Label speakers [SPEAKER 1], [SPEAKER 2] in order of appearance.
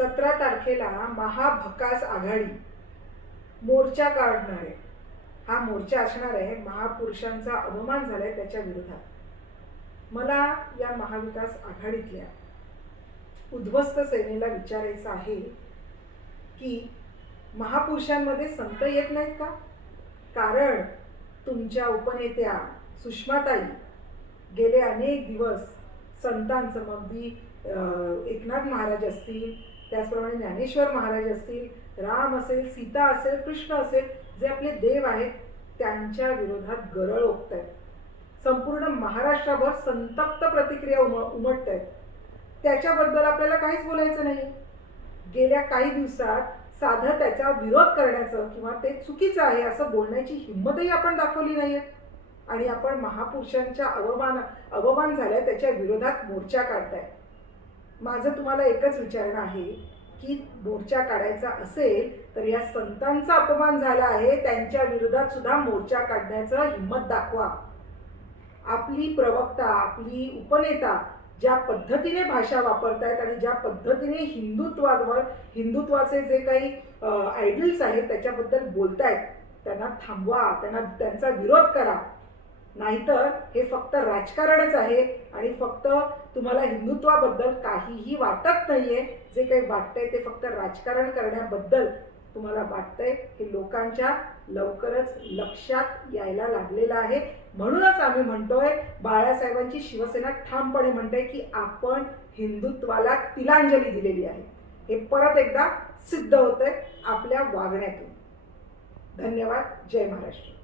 [SPEAKER 1] सतरा तारखेला महाभकास आघाडी मोर्चा काढणार आहे. हा मोर्चा असणार आहे महापुरुषांचा अवमान झालाय त्याच्या विरोधात. मला या महाविकास आघाडीतल्या उद्ध्वस्त सेनेला विचारायचं आहे की महापुरुषांमध्ये संत येत नाहीत का? कारण तुमच्या उपनेत्या सुषमाताई गेले अनेक दिवस संतांचं मग अगदी एकनाथ महाराज असतील त्याचप्रमाणे ज्ञानेश्वर महाराज असतील राम असेल सीता असेल कृष्ण असेल जे आपले देव आहेत त्यांच्या विरोधात गरळ ओकत आहेत संपूर्ण महाराष्ट्राभर संतप्त प्रतिक्रिया उम उमटत आहेत त्याच्याबद्दल आपल्याला काहीच बोलायचं नाही गेल्या काही दिवसात साधं त्याचा विरोध करण्याचं किंवा ते चुकीचं आहे असं बोलण्याची हिंमतही आपण दाखवली नाही आहे आणि आपण महापुरुषांच्या अवमान अवमान झाल्या त्याच्या विरोधात मोर्चा काढताय माझं तुम्हाला एकच विचारणं आहे की मोर्चा काढायचा असेल तर या संतांचा अपमान झाला आहे त्यांच्या विरोधात सुद्धा मोर्चा काढण्याचा हिंमत दाखवा. आपली प्रवक्ता आपली उपनेता ज्या पद्धतीने भाषा वापरतायत आणि ज्या पद्धतीने हिंदुत्वावर हिंदुत्वाचे जे काही आयडल्स आहेत त्याच्याबद्दल बोलतायत त्यांना थांबवा त्यांना त्यांचा विरोध करा. नाहीतर हे फक्त राजकारणच आहे आणि फक्त तुम्हाला हिंदुत्वाबद्दल काहीही वाटत नाहीये. जे काही वाटतंय ते फक्त राजकारण करण्याबद्दल तुम्हाला वाटतंय हे लोकांच्या लवकरच लक्षात यायला लागलेलं आहे. म्हणूनच आम्ही म्हणतोय बाळासाहेबांची शिवसेना ठामपणे म्हणते की आपण हिंदुत्वाला तिलांजली दिलेली आहे. हे परत एकदा सिद्ध होतंय आपल्या वागण्यातून. धन्यवाद. जय महाराष्ट्र.